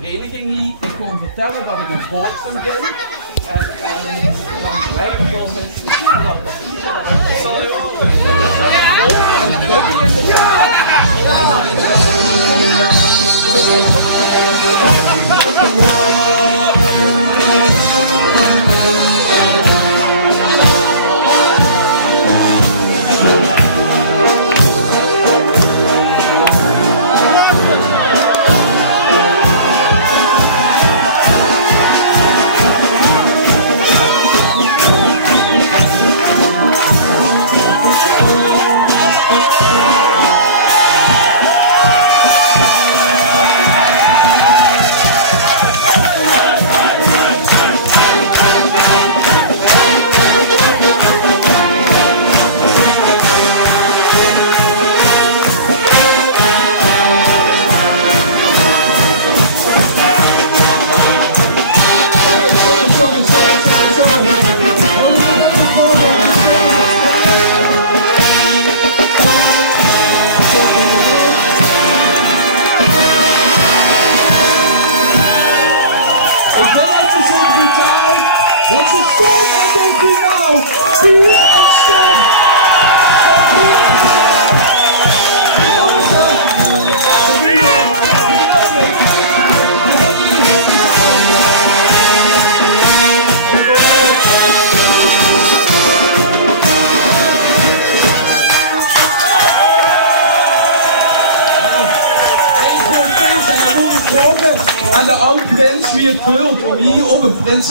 vereniging hier. Ik kon vertellen dat ik een voorstel ben. En dan gelijk de voorzitter de zaal. Zal je horen?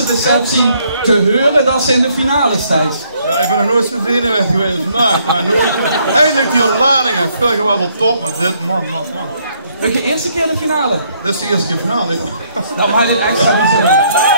Receptie te horen dat ze in de finale staan. Ik ben nog nooit zo zenuwachtig geweest vandaag, maar eigenlijk heel waar. Ik stel je wel op top. Nog je eerste keer de finale? Dat is de eerste keer finale. Dan mag je dit extra niet zo.